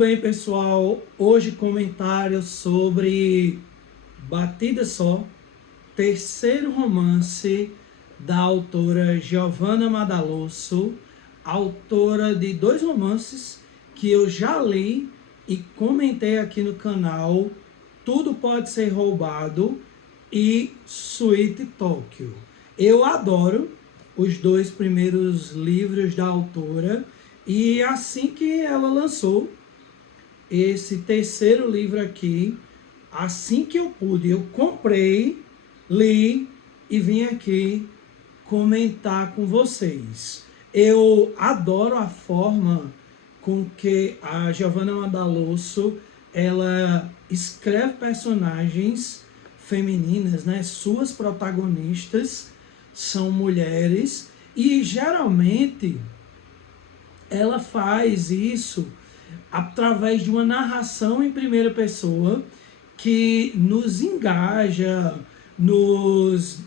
bem, pessoal? Hoje comentário sobre Batida Só, terceiro romance da autora Giovanna Madalosso, autora de dois romances que eu já li e comentei aqui no canal, Tudo Pode Ser Roubado e Sweet Tokyo. Eu adoro os dois primeiros livros da autora e assim que ela lançou esse terceiro livro aqui, assim que eu pude, eu comprei, li e vim aqui comentar com vocês. Eu adoro a forma com que a Giovanna Madalosso ela escreve personagens femininas, né? Suas protagonistas são mulheres e geralmente ela faz isso através de uma narração em primeira pessoa que nos engaja, nos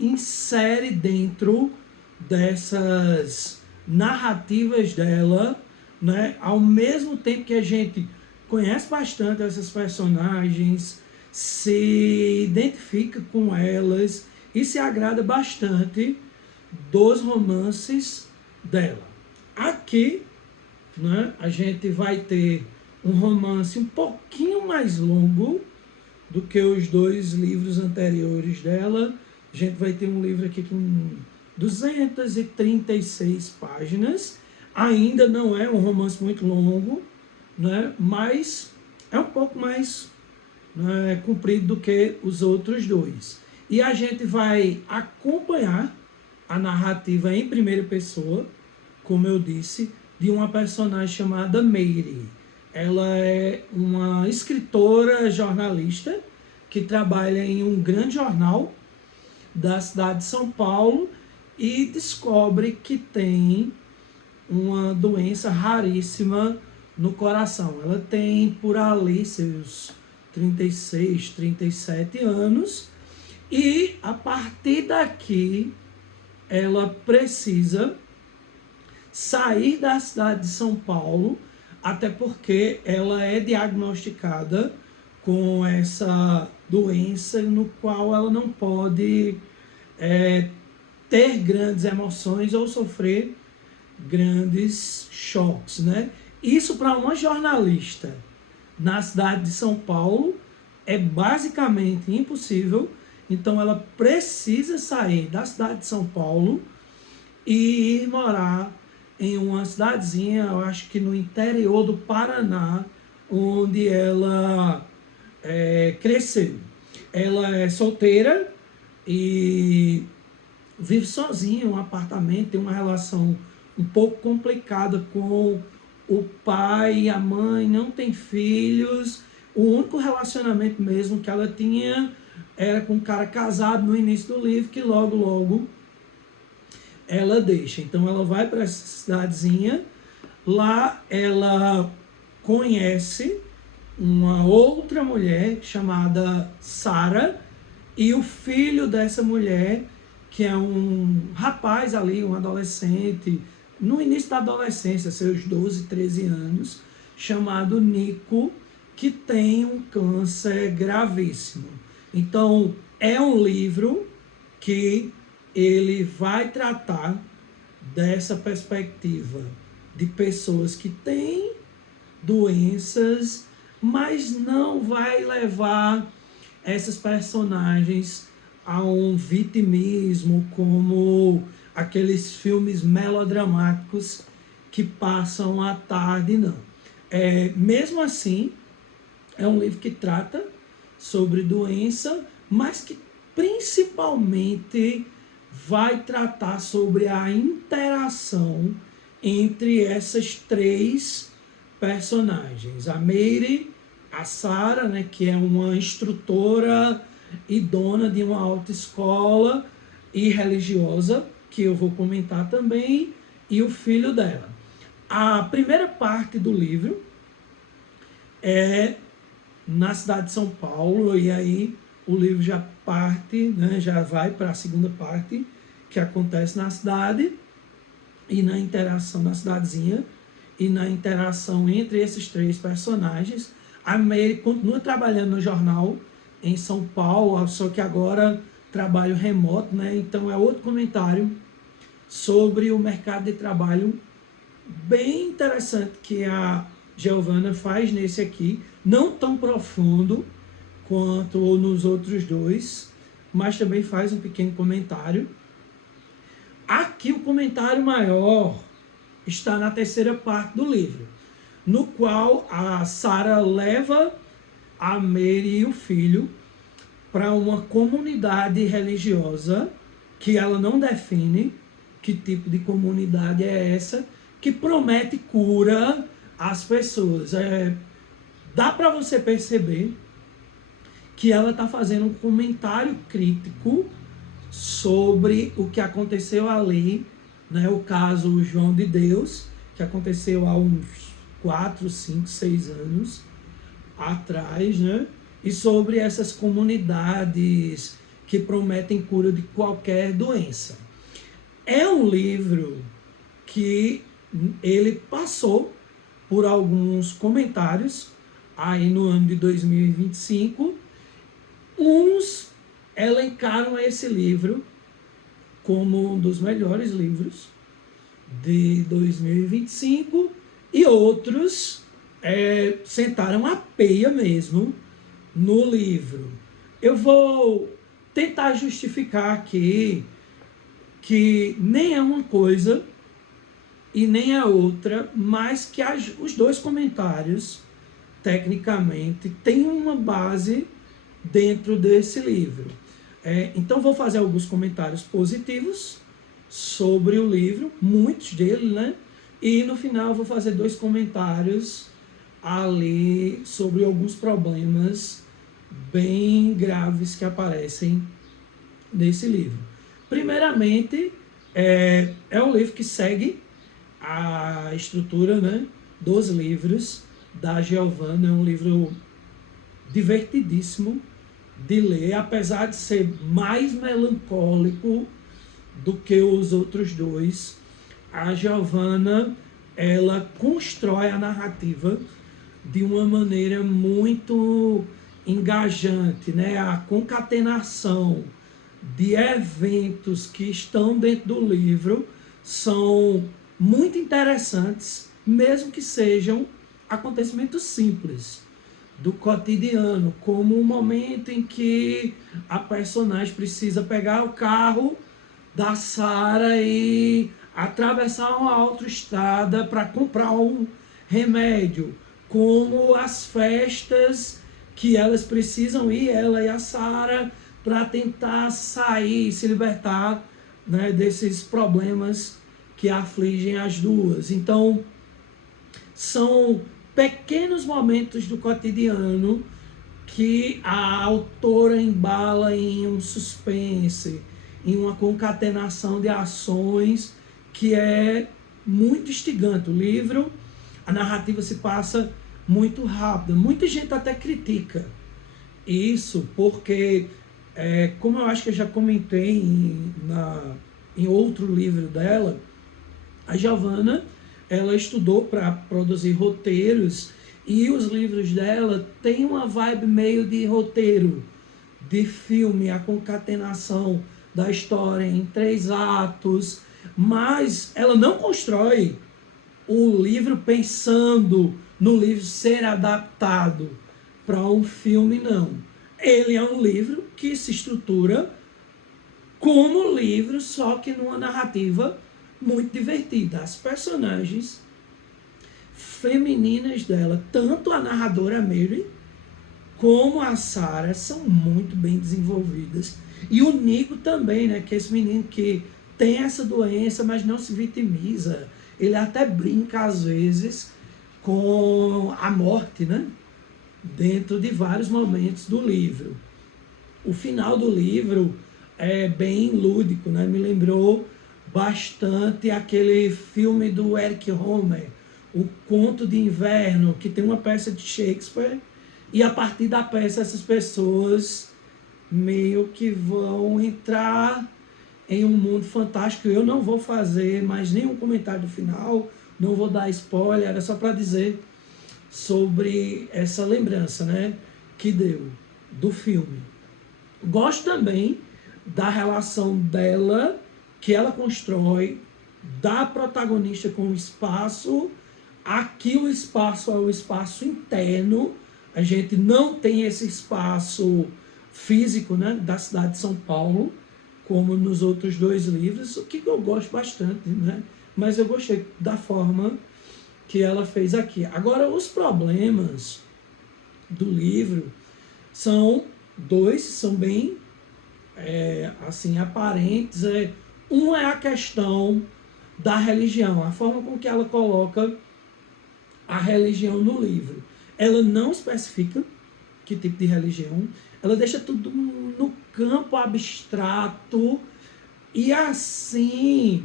insere dentro dessas narrativas dela, né? Ao mesmo tempo que a gente conhece bastante essas personagens, se identifica com elas e se agrada bastante dos romances dela. Aqui, né, a gente vai ter um romance um pouquinho mais longo do que os dois livros anteriores dela. A gente vai ter um livro aqui com 236 páginas. Ainda não é um romance muito longo, né, mas é um pouco mais, né, comprido do que os outros dois. E a gente vai acompanhar a narrativa em primeira pessoa, como eu disse, de uma personagem chamada Mary. Ela é uma escritora jornalista que trabalha em um grande jornal da cidade de São Paulo e descobre que tem uma doença raríssima no coração. Ela tem por ali seus 36, 37 anos e a partir daqui ela precisa sair da cidade de São Paulo, até porque ela é diagnosticada com essa doença no qual ela não pode ter grandes emoções ou sofrer grandes choques, né? Isso para uma jornalista na cidade de São Paulo é basicamente impossível. Então ela precisa sair da cidade de São Paulo e ir morar em uma cidadezinha, eu acho que no interior do Paraná, onde ela cresceu. Ela é solteira e vive sozinha em um apartamento, tem uma relação um pouco complicada com o pai e a mãe, não tem filhos. O único relacionamento mesmo que ela tinha era com um cara casado no início do livro, que logo ela deixa. Então ela vai para essa cidadezinha, lá ela conhece uma outra mulher chamada Sara e o filho dessa mulher, que é um rapaz ali, um adolescente, no início da adolescência, seus 12, 13 anos, chamado Nico, que tem um câncer gravíssimo. Então é um livro que ele vai tratar dessa perspectiva de pessoas que têm doenças, mas não vai levar essas personagens a um vitimismo como aqueles filmes melodramáticos que passam à tarde, não. Mesmo assim, é um livro que trata sobre doença, mas que principalmente vai tratar sobre a interação entre essas três personagens. A Mary, a Sara, né, que é uma instrutora e dona de uma autoescola e religiosa, que eu vou comentar também, e o filho dela. A primeira parte do livro é na cidade de São Paulo, e aí o livro já parte, né, já vai para a segunda parte, que acontece na cidade e na interação na cidadezinha. e na interação entre esses três personagens. A Mary continua trabalhando no jornal em São Paulo, só que agora trabalho remoto, né? Então é outro comentário sobre o mercado de trabalho bem interessante que a Giovanna faz nesse aqui, não tão profundo quanto nos outros dois, mas também faz um pequeno comentário. Aqui o comentário maior está na terceira parte do livro, no qual a Sarah leva a Mary e o filho para uma comunidade religiosa que ela não define que tipo de comunidade é essa, que promete cura às pessoas. Dá para você perceber que ela está fazendo um comentário crítico sobre o que aconteceu ali, né? O caso João de Deus, que aconteceu há uns 4, 5, 6 anos atrás, né? E sobre essas comunidades que prometem cura de qualquer doença. É um livro que ele passou por alguns comentários aí no ano de 2025. Uns elencaram esse livro como um dos melhores livros de 2025 e outros sentaram a peia mesmo no livro. Eu vou tentar justificar aqui que nem é uma coisa e nem é outra, mas que os dois comentários, tecnicamente, têm uma base dentro desse livro. Então, vou fazer alguns comentários positivos sobre o livro, muitos deles, né? E no final vou fazer 2 comentários ali sobre alguns problemas bem graves que aparecem nesse livro. Primeiramente, é um livro que segue a estrutura, né, dos livros da Giovanna. É um livro divertidíssimo de ler, apesar de ser mais melancólico do que os outros dois. A Giovanna, ela constrói a narrativa de uma maneira muito engajante, né? A concatenação de eventos que estão dentro do livro são muito interessantes, mesmo que sejam acontecimentos simples do cotidiano, como o momento em que a personagem precisa pegar o carro da Sarah e atravessar uma autoestrada para comprar um remédio, como as festas que elas precisam ir, ela e a Sarah, para tentar sair, se libertar, né, desses problemas que afligem as duas. Então, são pequenos momentos do cotidiano que a autora embala em um suspense, em uma concatenação de ações que é muito instigante. O livro, a narrativa se passa muito rápido. Muita gente até critica isso, porque, como eu acho que eu já comentei em outro livro dela, a Giovanna, ela estudou para produzir roteiros e os livros dela têm uma vibe meio de roteiro, de filme, a concatenação da história em 3 atos, mas ela não constrói o livro pensando no livro ser adaptado para um filme, não. Ele é um livro que se estrutura como livro, só que numa narrativa muito divertida. As personagens femininas dela, tanto a narradora Mary como a Sarah, são muito bem desenvolvidas. E o Nico também, né, que é esse menino que tem essa doença, mas não se vitimiza. Ele até brinca, às vezes, com a morte, né, dentro de vários momentos do livro. O final do livro é bem lúdico, né? Me lembrou bastante aquele filme do Eric Rohmer, O Conto de Inverno, que tem uma peça de Shakespeare, e a partir da peça essas pessoas meio que vão entrar em um mundo fantástico. Eu não vou fazer mais nenhum comentário do final, não vou dar spoiler, era só para dizer sobre essa lembrança, né, que deu do filme. Gosto também da relação dela, que ela constrói, da protagonista com o espaço. Aqui o espaço é o espaço interno, a gente não tem esse espaço físico, né, da cidade de São Paulo, como nos outros dois livros, o que eu gosto bastante, né? Mas eu gostei da forma que ela fez aqui. Agora, os problemas do livro são dois, são bem assim, aparentes. Um é a questão da religião, a forma com que ela coloca a religião no livro. Ela não especifica que tipo de religião, ela deixa tudo no campo abstrato e assim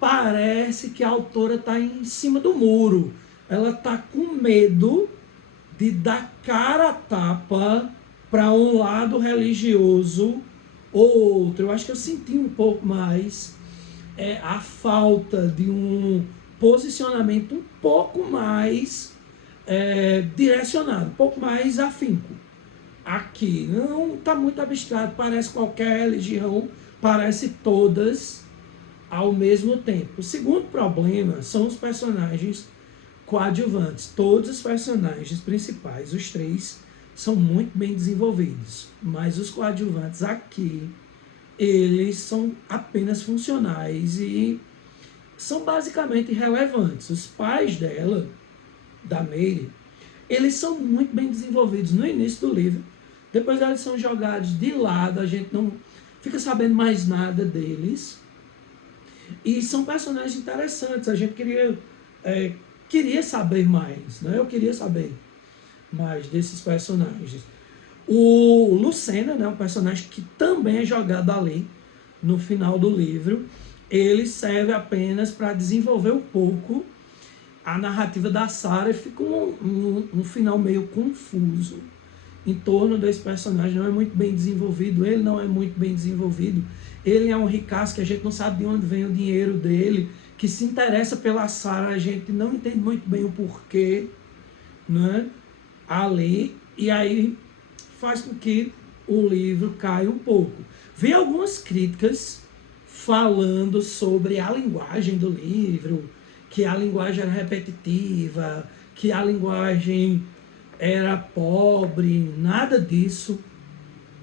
parece que a autora está em cima do muro. Ela está com medo de dar cara a tapa para um lado religioso ou outro. Eu acho que eu senti um pouco mais a falta de um posicionamento um pouco mais direcionado, um pouco mais afinco. Aqui não está muito abstrato, parece qualquer religião, parece todas ao mesmo tempo. O segundo problema são os personagens coadjuvantes. Todos os personagens principais, os três, são muito bem desenvolvidos, mas os coadjuvantes aqui, eles são apenas funcionais e são basicamente irrelevantes. Os pais dela, da Mary, eles são muito bem desenvolvidos no início do livro, depois eles são jogados de lado, a gente não fica sabendo mais nada deles, e são personagens interessantes, a gente queria saber mais, né? Eu queria saber mais desses personagens. O Lucena, né, um personagem que também é jogado ali no final do livro, ele serve apenas para desenvolver um pouco a narrativa da Sarah, e fica um final meio confuso em torno desse personagem. Não é muito bem desenvolvido, ele não é muito bem desenvolvido. Ele é um ricaço que a gente não sabe de onde vem o dinheiro dele, que se interessa pela Sarah, a gente não entende muito bem o porquê, né, ali, e aí faz com que o livro caia um pouco. Vi algumas críticas falando sobre a linguagem do livro, que a linguagem era repetitiva, que a linguagem era pobre, nada disso,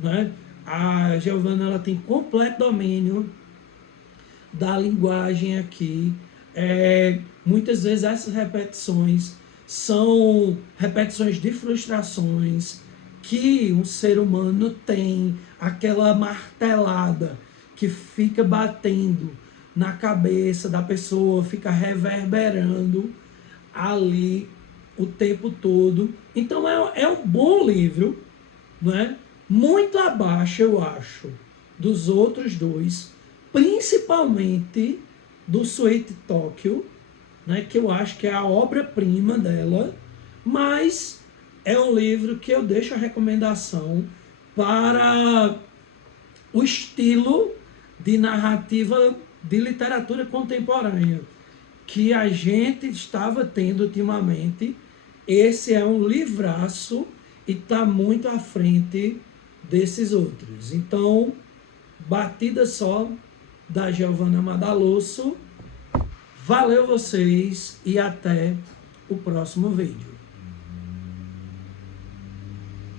né? A Giovanna, ela tem completo domínio da linguagem aqui. Muitas vezes essas repetições são repetições de frustrações que um ser humano tem, aquela martelada que fica batendo na cabeça da pessoa, fica reverberando ali o tempo todo. Então é um bom livro, né? Muito abaixo, eu acho, dos outros dois, principalmente do Sweet Tokyo, né? Que eu acho que é a obra-prima dela, mas é um livro que eu deixo a recomendação para o estilo de narrativa de literatura contemporânea que a gente estava tendo ultimamente. Esse é um livraço e está muito à frente desses outros. Então, batida só da Giovanna Madalosso. Valeu vocês e até o próximo vídeo.